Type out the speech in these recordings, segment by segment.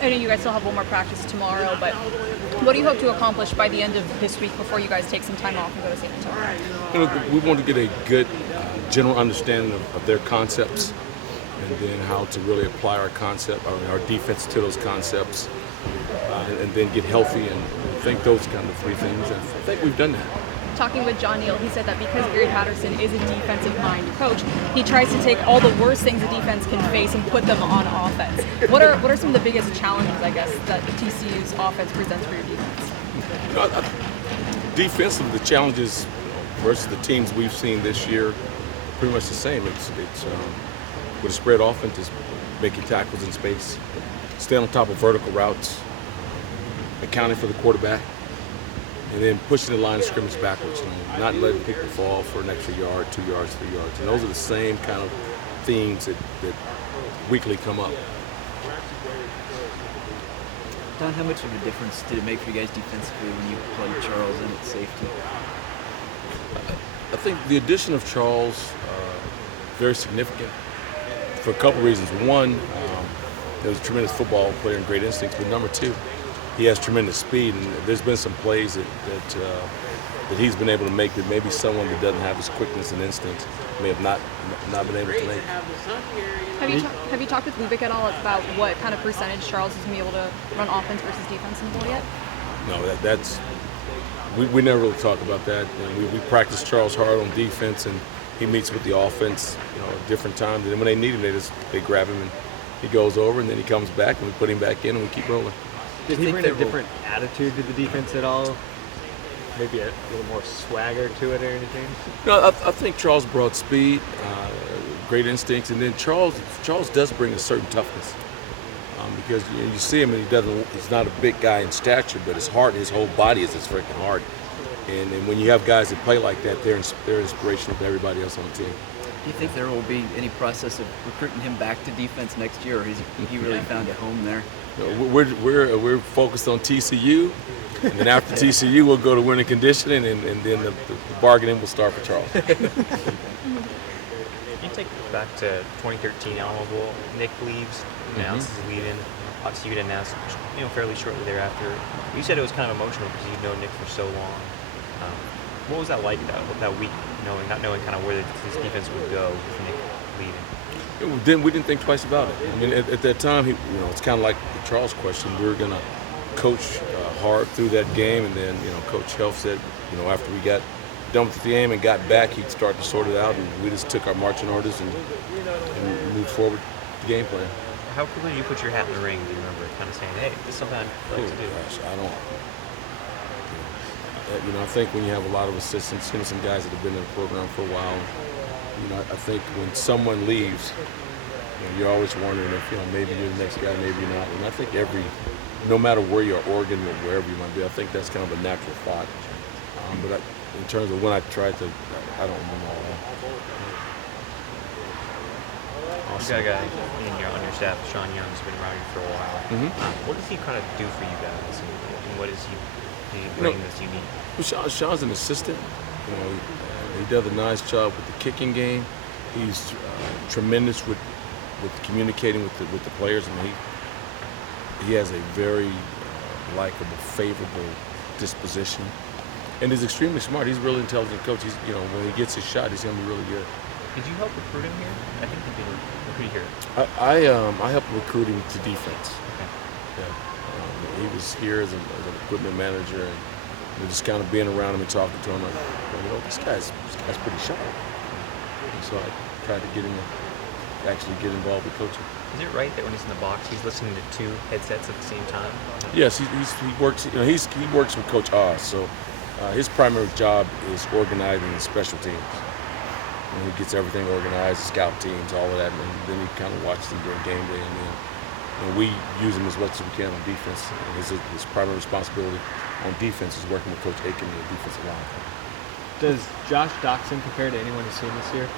I know you guys still have one more practice tomorrow, but what do you hope to accomplish by the end of this week before you guys take some time off and go to San Antonio? We want to get a good general understanding of their concepts, and then how to really apply our defense to those concepts, and then get healthy, and I think those kind of three things. And I think we've done that. Talking with John Neal, he said that because Gary Patterson is a defensive-minded coach, he tries to take all the worst things a defense can face and put them on offense. What are some of the biggest challenges, I guess, that TCU's offense presents for your defense? Defensively, the challenges versus the teams we've seen this year, pretty much the same. It's with a spread offense, is making tackles in space, staying on top of vertical routes, accounting for the quarterback, and then pushing the line of scrimmage backwards, not letting people fall for an extra yard, 2 yards, 3 yards. And those are the same kind of themes that weekly come up. Don, how much of a difference did it make for you guys defensively when you played Charles in at safety? I think the addition of Charles, very significant for a couple reasons. One, he was a tremendous football player and great instincts, but number two, he has tremendous speed, and there's been some plays that he's been able to make that maybe someone that doesn't have his quickness and instincts may have not been able to make. Have you talked with Lubick at all about what kind of percentage Charles is going to be able to run offense versus defense in the bowl yet? No, we never really talk about that. We practice Charles hard on defense, and he meets with the offense, at different times. And then when they need him, they grab him and he goes over, and then he comes back and we put him back in and we keep rolling. Did he bring a different attitude to the defense at all? Maybe a little more swagger to it or anything? No, I think Charles brought speed, great instincts, and then Charles does bring a certain toughness, because you see him and he's not a big guy in stature, but his heart, his whole body is his freaking heart. And when you have guys that play like that, they're inspirational to everybody else on the team. Do you think there will be any process of recruiting him back to defense next year, or has he really found a home there? We're focused on TCU, and then after TCU we'll go to winning conditioning, and then the bargaining will start for Charles. Can you take us back to 2013 Alamo Bowl? Nick leaves, announces he's leaving. Obviously, you'd announced fairly shortly thereafter. You said it was kind of emotional because you'd known Nick for so long. What was that like that week, not knowing kind of where this defense would go with Nick leaving? We didn't think twice about it. I mean, at that time, it's kind of like the Charles question. We were going to coach hard through that game, and then Coach Helf said, after we got done with the game and got back, he'd start to sort it out, and we just took our marching orders and moved forward the game plan. How quickly did you put your hat in the ring? Do you remember kind of saying, "Hey, this is something I'd like to do"? Gosh, I don't. I think when you have a lot of assistants, some guys that have been in the program for a while, I think when someone leaves, you're always wondering if, maybe you're the next guy, maybe you're not. And I think no matter where you're, Oregon or wherever you might be, I think that's kind of a natural thought. But in terms of when I tried to, I don't remember all that. Awesome. You got a guy on your staff, Sean Young, has been around you for a while. Mm-hmm. What does he kind of do for you guys, and what does he bring that's unique? Well, Sean's an assistant. He does a nice job with the kicking game. He's tremendous with communicating with the players. I mean, he has a very likable, favorable disposition, and he's extremely smart. He's a really intelligent coach. He's when he gets his shot, he's going to be really good. Did you help recruit him here? I think you did recruit here. I helped recruit him to defense. Okay. Yeah. He was here as an equipment manager, and just kind of being around him and talking to him, like, this guy's pretty sharp. And so I tried to get him to actually get involved with coaching. Is it right that when he's in the box, he's listening to two headsets at the same time? Yes, he works. He works with Coach Oz, so his primary job is organizing the special teams. And he gets everything organized, scout teams, all of that, and then he kind of watches them during game day, and we use him as much as we can on defense. And his primary responsibility on defense is working with Coach Aiken and the defensive line. Does Josh Doxson compare to anyone you've seen this year?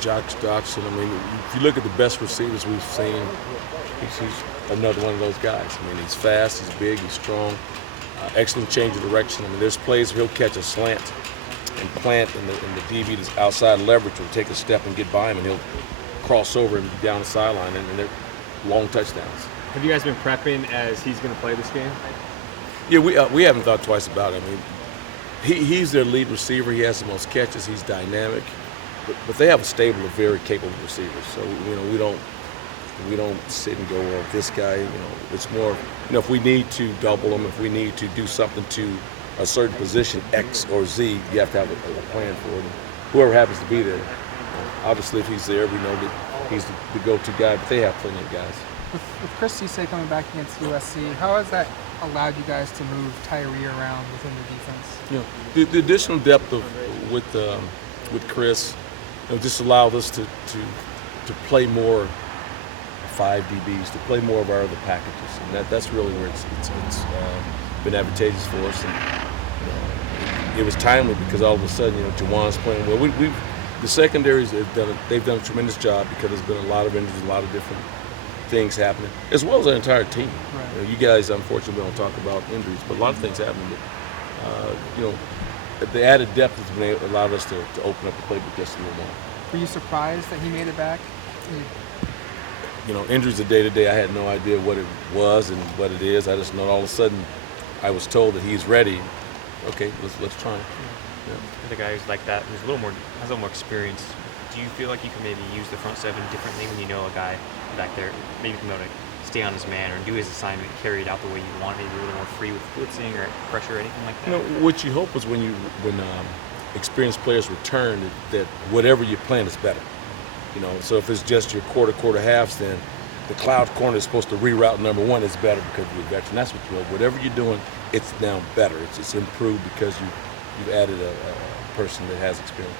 Josh Doxson, I mean, if you look at the best receivers we've seen, he's another one of those guys. I mean, he's fast, he's big, he's strong, excellent change of direction. I mean, there's plays where he'll catch a slant and plant, and the DB that's outside leverage will take a step and get by him, and he'll cross over and be down the sideline. And long touchdowns. Have you guys been prepping as he's going to play this game? Yeah, we haven't thought twice about it. I mean, he's their lead receiver. He has the most catches. He's dynamic, but they have a stable of very capable receivers. So we don't sit and go, well, this guy. It's more, if we need to double him, if we need to do something to a certain position, X or Z, you have to have a plan for it. And whoever happens to be there. Obviously, if he's there, we know that he's the go-to guy. But they have plenty of guys. With Chris Cisse coming back against USC, how has that allowed you guys to move Tyree around within the defense? The additional depth with Chris, just allowed us to play more 5 DBs, to play more of our other packages, and that's really where it's been advantageous for us. And it was timely because all of a sudden, Juwan's playing well. The secondaries they've done a tremendous job because there's been a lot of injuries, a lot of different things happening, as well as our entire team. Right. You guys, unfortunately, don't talk about injuries, but a lot of things happen. But the added depth has allowed us to open up the playbook just a little more. Were you surprised that he made it back? Injuries are day to day. I had no idea what it was and what it is. I just know all of a sudden I was told that he's ready. Okay, let's try it. Yeah. With a guy who's like that, who's has a little more experience, do you feel like you can maybe use the front seven differently when you know a guy back there maybe can be able to stay on his man or do his assignment, carry it out the way you want, maybe a little more free with blitzing or pressure or anything like that? What you hope is when experienced players return that whatever you're playing is better. So if it's just your quarter halves, then the cloud corner is supposed to reroute number one. It's better because of the veteran. That's what you hope. Whatever you're doing, it's now better. It's improved because you've added a person that has experience.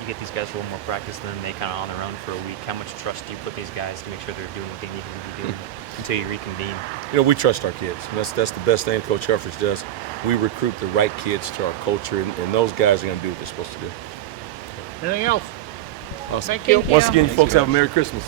You get these guys for a little more practice, and then they kind of on their own for a week. How much trust do you put these guys to make sure they're doing what they need to be doing until you reconvene? We trust our kids. And that's the best thing Coach Helfrich does. We recruit the right kids to our culture, and those guys are going to do what they're supposed to do. Anything else? Awesome. Thank you. Once again, folks, have a Merry Christmas.